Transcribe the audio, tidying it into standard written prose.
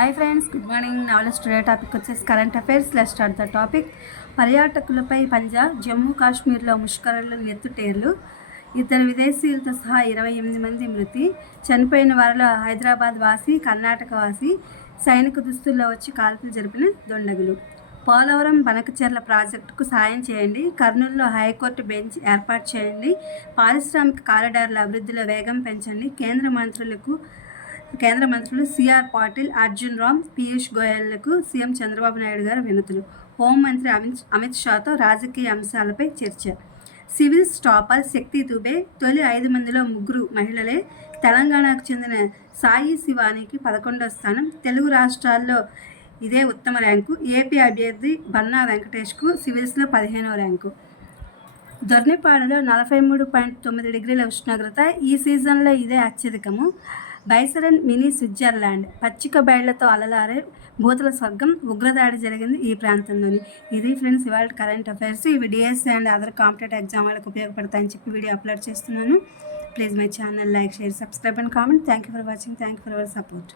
Hi friends, good morning. నవల today topic వచ్చేసి current affairs. Let's start the topic. పర్యాటకులపై పంజాబ్, జమ్మూ కాశ్మీర్లో ముష్కరులు ఎత్తుటేర్లు, ఇద్దరు విదేశీయులతో సహా 28 మంది మృతి. చనిపోయిన వారిలో హైదరాబాద్ వాసి, కర్ణాటక వాసి. సైనిక దుస్తుల్లో వచ్చి కాల్పులు జరిపిన దుండగులు. పోలవరం బనకచెర్ల ప్రాజెక్టుకు సాయం చేయండి. కర్నూలులో హైకోర్టు బెంచ్ ఏర్పాటు చేయండి. పారిశ్రామిక కారిడార్ల అభివృద్ధిలో వేగం పెంచండి. కేంద్ర మంత్రులు సిఆర్ పాటిల్, అర్జున్ రామ్, పీయూష్ గోయల్లకు సీఎం చంద్రబాబు నాయుడు గారు వినతులు. హోంమంత్రి అమిత్ షాతో రాజకీయ అంశాలపై చర్చ. సివిల్స్ టాపర్ శక్తి దుబే. తొలి 5 మందిలో 3 మహిళలే. తెలంగాణకు చెందిన సాయి శివానికి 11వ స్థానం. తెలుగు రాష్ట్రాల్లో ఇదే ఉత్తమ ర్యాంకు. ఏపీ అభ్యర్థి బన్నా వెంకటేష్కు సివిల్స్లో 15వ ర్యాంకు. దొర్నిపాడులో 43.9 డిగ్రీల ఉష్ణోగ్రత. ఈ సీజన్లో ఇదే అత్యధికము. Baisaran mini Switzerland. పచ్చిక బయళ్లతో అలలారే భూతల స్వర్గం. ఉగ్రదాడి జరిగింది ఈ ప్రాంతంలోని. ఇది ఫ్రెండ్స్ ఇవాళ కరెంట్ అఫైర్స్. ఇవి DSC and other competitive exam వాళ్ళకి ఉపయోగపడతాయని చెప్పి వీడియో అప్లోడ్ చేస్తున్నాను. Please my channel like, share, subscribe and comment. Thank you for watching. Thank you for our support.